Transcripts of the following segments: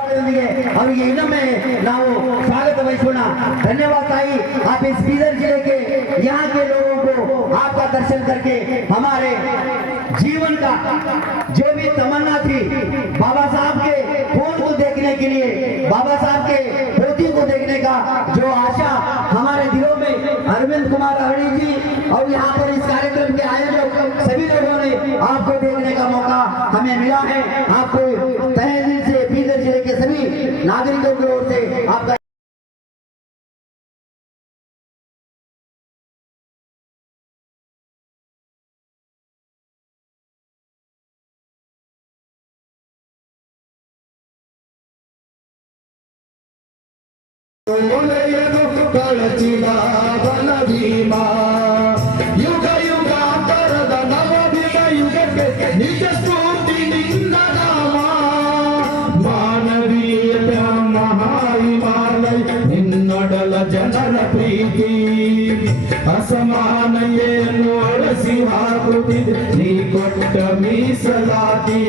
ಮಾಡಿದವರಿಗೆ ಅವರಿಗೆ धन्यवाद ताई। आप इस बीदर ज़िले के, यहाँ के लोगों को आपका दर्शन करके हमारे जीवन का जो भी तमन्ना थी, बाबा साहब के खून को देखने के लिए, बाबा साहब के पोती को देखने का जो आशा हमारे दिलों में, अरविंद कुमार अवनी जी और यहाँ पर इस कार्यक्रम के आयोजक सभी लोगों ने आपको देखने का मौका हमें मिला है। आपको ಕಳಚಿದ ಬಲ ಭೀಮ. ಯುಗ ಯುಗಾಂತರದ ನವದಿನ ಯುಗಕ್ಕೆ ನಿಜ ಸ್ಫೂರ್ತಿ ನಿನ್ನ ನಾಮ ಮಾನವೀಯತ ಮಹಾಹಿಮಾಲಯ ನಿನ್ನೊಡಲ ಜನರ ಪ್ರೀತಿ. ಅಸಮಾನತೆಯನ್ನು ಅಳಸಿ ಹಾಕುತ್ತಿದೆ, ನೀ ಕೊಟ್ಟ ಮೀಸಲಾತಿ.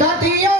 Got the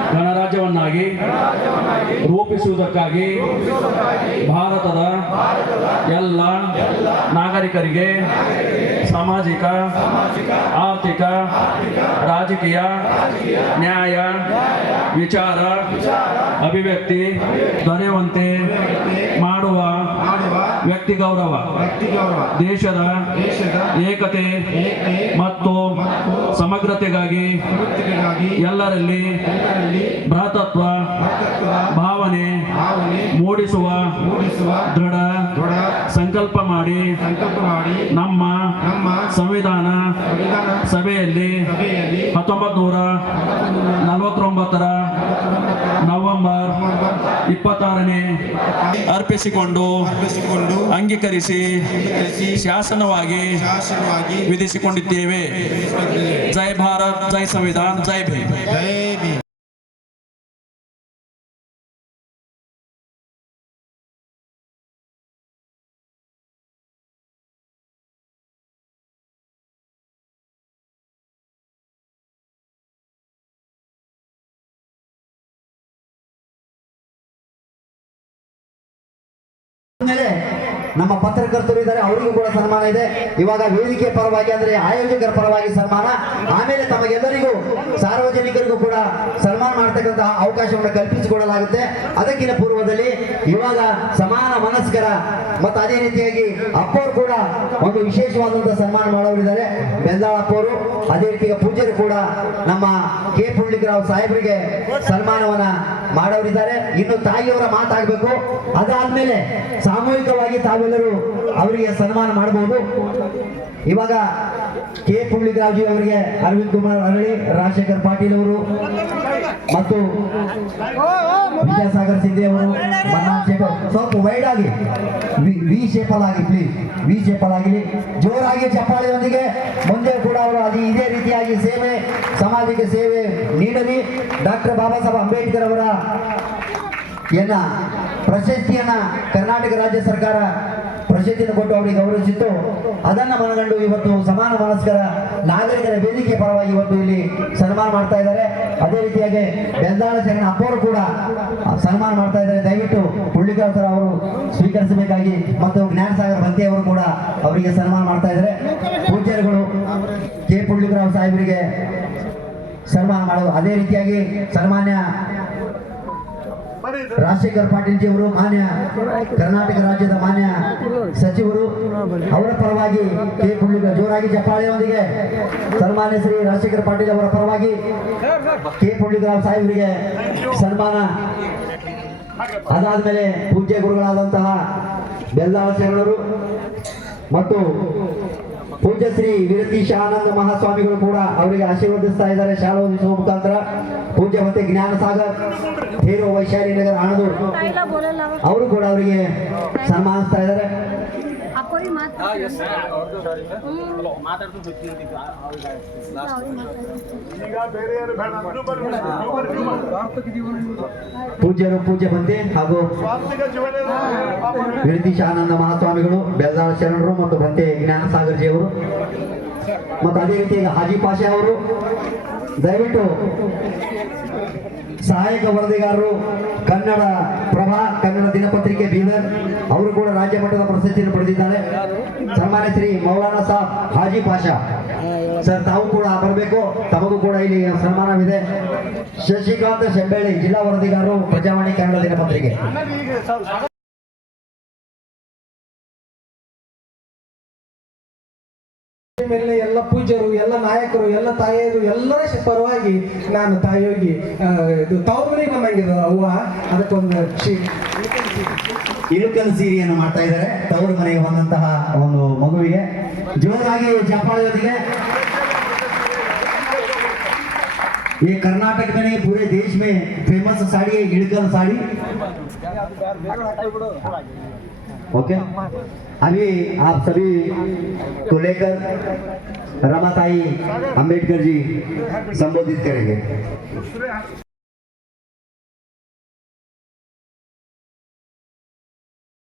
ಗಣರಾಜ್ಯವನ್ನಾಗಿ ರೂಪಿಸುವುದಕ್ಕಾಗಿ ಭಾರತದ ಎಲ್ಲ ನಾಗರಿಕರಿಗೆ ಸಾಮಾಜಿಕ ಆರ್ಥಿಕ ರಾಜಕೀಯ ನ್ಯಾಯ ವಿಚಾರ ಅಭಿವ್ಯಕ್ತಿ ದೊರೆಯುವಂತೆ ಮಾಡುವ ವ್ಯಕ್ತಿ ಗೌರವ ವ್ಯಕ್ತಿ ಗೌರವ ದೇಶದ ಏಕತೆ ಮತ್ತು ಸಮಗ್ರತೆಗಾಗಿ ಎಲ್ಲರಲ್ಲಿ ಭ್ರಾತತ್ವ ಮೂಡಿಸುವ ದೃಢ ದೃಢ ಸಂಕಲ್ಪ ಮಾಡಿ ಸಂಕಲ್ಪ ಮಾಡಿ ನಮ್ಮ ನಮ್ಮ ಸಂವಿಧಾನ ಸಂವಿಧಾನ ಸಭೆಯಲ್ಲಿ ಸಭೆಯಲ್ಲಿ ಹತ್ತೊಂಬತ್ತು ನೂರ ನಲವತ್ತೊಂಬತ್ತರ ನವೆಂಬರ್ ಇಪ್ಪತ್ತಾರನೇ ಅರ್ಪಿಸಿಕೊಂಡು ಅರ್ಪಿಸಿಕೊಂಡು ಅಂಗೀಕರಿಸಿ ಶಾಸನವಾಗಿ ಶಾಸನವಾಗಿ ವಿಧಿಸಿಕೊಂಡಿದ್ದೇವೆ. ಜೈ ಭಾರತ್ ಜೈ ಸಂವಿಧಾನ ಜೈ ಭೀಮ್. ಮೇಲೆ ನಮ್ಮ ಪತ್ರಕರ್ತರು ಇದ್ದಾರೆ, ಅವರಿಗೂ ಕೂಡ ಸನ್ಮಾನ ಇದೆ. ಇವಾಗ ವೇದಿಕೆ ಪರವಾಗಿ ಅಂದ್ರೆ ಆಯೋಜಕರ ಪರವಾಗಿ ಸನ್ಮಾನ. ಆಮೇಲೆ ತಮಗೆಲ್ಲರಿಗೂ, ಸಾರ್ವಜನಿಕರಿಗೂ ಕೂಡ ಸನ್ಮಾನ ಅವಕಾಶವನ್ನು ಕಲ್ಪಿಸಿಕೊಡಲಾಗುತ್ತೆ. ಅದಕ್ಕಿಂತ ಪೂರ್ವದಲ್ಲಿ ಇವಾಗ ಸಮಾನ ಮನಸ್ಕರ ಮತ್ತು ಅದೇ ರೀತಿಯಾಗಿ ಅಪ್ಪವರು ಕೂಡ ಒಂದು ವಿಶೇಷವಾದಂತಹ ಸನ್ಮಾನ ಮಾಡೋರಿದ್ದಾರೆ. ಬೆಂದಾಳ ಅಪ್ಪವರು ಅದೇ ರೀತಿಯ ಪೂಜ್ಯರು ಕೂಡ ನಮ್ಮ ಕೆ. ಪುಂಡ್ಲಿಕರಾವ್ ಸಾಹೇಬರಿಗೆ ಸನ್ಮಾನವನ್ನ ಮಾಡೋರಿದ್ದಾರೆ. ಇನ್ನು ತಾಯಿಯವರ ಮಾತಾಗಬೇಕು. ಅದಾದ್ಮೇಲೆ ಸಾಮೂಹಿಕವಾಗಿ ತಾವೆಲ್ಲರೂ ಅವರಿಗೆ ಸನ್ಮಾನ ಮಾಡಬಹುದು ಇವಾಗ ಕೆ ಪುಂಡ್ಲಿಕರಾವ್ಜಿ ಅವರಿಗೆ ಅರವಿಂದ್ ಕುಮಾರ್ ಅರಳಿ, ರಾಜಶೇಖರ್ ಪಾಟೀಲ್ ಅವರು ಮತ್ತು ವಿದ್ಯಾಸಾಗರ್ ಸಿಂಧೆ ಅವರು ಸ್ವಲ್ಪ ವೈಡ್ ಆಗಿ. ವಿ- ವಿ ಶೇಪಲ್ ಆಗಿ ಪ್ಲೀಸ್ ವಿ ಶೇಪಲ್ ಆಗಲಿ. ಜೋರಾಗಿ ಚಪ್ಪಾಳೆಯೊಂದಿಗೆ ಮುಂದೆ ಕೂಡ ಅವರು ಅದೇ, ಇದೇ ರೀತಿಯಾಗಿ ಸೇವೆ, ಸಮಾಜಕ್ಕೆ ಸೇವೆ ನೀಡಲಿ. ಡಾಕ್ಟರ್ ಬಾಬಾ ಸಾಹೇಬ್ ಅಂಬೇಡ್ಕರ್ ಅವರ ಏನ ಪ್ರಶಸ್ತಿಯನ್ನ ಕರ್ನಾಟಕ ರಾಜ್ಯ ಸರ್ಕಾರ ಪ್ರಶಸ್ತಿಯನ್ನು ಕೊಟ್ಟು ಅವರಿಗೆ ಗೌರವಿಸಿತ್ತು. ಅದನ್ನು ಮನಗಂಡು ಇವತ್ತು ಸಮಾನ ಮನಸ್ಕರ ನಾಗರಿಕರ ವೇದಿಕೆ ಪರವಾಗಿ ಇವತ್ತು ಇಲ್ಲಿ ಸನ್ಮಾನ ಮಾಡ್ತಾ ಇದ್ದಾರೆ. ಅದೇ ರೀತಿಯಾಗಿ ಬೆಂದಾಳ ಶರಣ ಅಪ್ಪವರು ಕೂಡ ಸನ್ಮಾನ ಮಾಡ್ತಾ ಇದ್ದಾರೆ. ದಯವಿಟ್ಟು ಹುಳ್ಳಿಕಾರ್ ಸರ್ ಅವರು ಸ್ವೀಕರಿಸಬೇಕಾಗಿ ಮತ್ತು ಜ್ಞಾನಸಾಗರ್ ಬಂತಿ ಅವರು ಕೂಡ ಅವರಿಗೆ ಸನ್ಮಾನ ಮಾಡ್ತಾ ಇದ್ದಾರೆ. ಪೂಜ್ಯರುಗಳು ಕೆ. ಪುಳ್ಳಿಕರಾವ್ ಸಾಹೇಬರಿಗೆ ಸನ್ಮಾನ ಮಾಡೋದು ಅದೇ ರೀತಿಯಾಗಿ ಸನ್ಮಾನ್ಯ ರಾಜಶೇಖರ್ ಪಾಟೀಲ್ ಜಿ ಅವರು ಮಾನ್ಯ ಕರ್ನಾಟಕ ರಾಜ್ಯದ ಮಾನ್ಯ ಸಚಿವರು, ಅವರ ಪರವಾಗಿ ಜೋರಾಗಿ ಚಪ್ಪಾಳೆಯೊಂದಿಗೆ ಸನ್ಮಾನ್ಯ ಶ್ರೀ ರಾಜಶೇಖರ್ ಪಾಟೀಲ್ ಅವರ ಪರವಾಗಿ ಕೆ. ಪುಳ್ಳಿಗರಾವ್ ಸಾಹೇಬರಿಗೆ ಸನ್ಮಾನ. ಅದಾದ್ಮೇಲೆ ಪೂಜ್ಯ ಗುರುಗಳಾದಂತಹ ಬೆಲ್ಲಾಳ ಶರಣರು ಮತ್ತು ಪೂಜ್ಯಶ್ರೀ ವಿರತೀಶಾನಂದ ಮಹಾಸ್ವಾಮಿಗಳು ಕೂಡ ಅವರಿಗೆ ಆಶೀರ್ವದಿಸ್ತಾ ಇದ್ದಾರೆ. ಶಾಲಾ ಓದಿಸುವ ಮುಖಾಂತರ ಪೂಜ್ಯ ಮತ್ತೆ ಜ್ಞಾನ ಸಾಗರ್ ವೈಶಾಲಿ ನಗರ ಆನಂದ ಅವರು ಕೂಡ ಅವರಿಗೆ ಸನ್ಮಾನಿಸ್ತಾ ಇದ್ದಾರೆ. अकोरी मात ಪೂಜ್ಯರು ಪೂಜ್ಯ ಬಂತೆ ಹಾಗೂ ವಿರತೀಶ ಆನಂದ ಮಹಾಸ್ವಾಮಿಗಳು ಬೆಲ್ದಾಳ ಶರಣರು ಮತ್ತು ಬಂತೆ ಜ್ಞಾನ ಸಾಗರ್ ಜಿ ಅವರು ಮತ್ತು ಅದೇ ರೀತಿ ಹಾಜಿ ಪಾಷಾ ಅವರು ದಯವಿಟ್ಟು ಸಹಾಯಕ ವರದಿಗಾರರು ಕನ್ನಡ ಪ್ರಭಾ, ಕನ್ನಡ ದಿನಪತ್ರಿಕೆ ಬೀದರ್, ಅವರು ಕೂಡ ರಾಜ್ಯ ಮಟ್ಟದ ಪ್ರಶಸ್ತಿಯನ್ನು ಪಡೆದಿದ್ದಾರೆ. ಸನ್ಮಾನ್ಯ ಶ್ರೀ ಮೌಲಾನಾ ಸಾಬ್ ಹಾಜಿ ಪಾಷಾ. ಸರ್, ತಾವು ಕೂಡ ಬರಬೇಕು. ತಮಗೂ ಕೂಡ ಇಲ್ಲಿ ಸನ್ಮಾನವಿದೆ. ಶಶಿಕಾಂತ್ ಶೆಂಬೇಳಿ ಜಿಲ್ಲಾ ವರದಿಗಾರರು, ಪ್ರಜಾವಾಣಿ ಕನ್ನಡ ದಿನಪತ್ರಿಕೆ. ಮೇಲೆ ಎಲ್ಲ ಪೂಜ್ಯರು ಎಲ್ಲ ನಾಯಕರು ಎಲ್ಲ ತಾಯಿಯರು ಎಲ್ಲರ ಶ- ಪರವಾಗಿ ನಾನು ತಾಯಿಯೋಗಿ ಆ, ಇದು ತವ್ರ ಮನೆಗೆ ಬಂದಂಗಿದೆ ಅವ್ವ ಅದಕ್ಕೊಂದು ಶಿ ಇಳುಕಲ್ ಸೀರೆಯನ್ನು ಮಾಡ್ತಾ ಇದ್ದಾರೆ ತವರು ಮನೆಗೆ ಬಂದಂತಹ ಒಂದು ಮಗುವಿಗೆ ಜೋರಾಗಿ ಚಪ್ಪಾಳೆಯೊಂದಿಗೆ ये कर्नाटक में नहीं पूरे देश में फेमस साड़ी है इड़कल साड़ी ओके? अभी आप सभी को लेकर रमाताई अंबेडकर जी संबोधित करेंगे।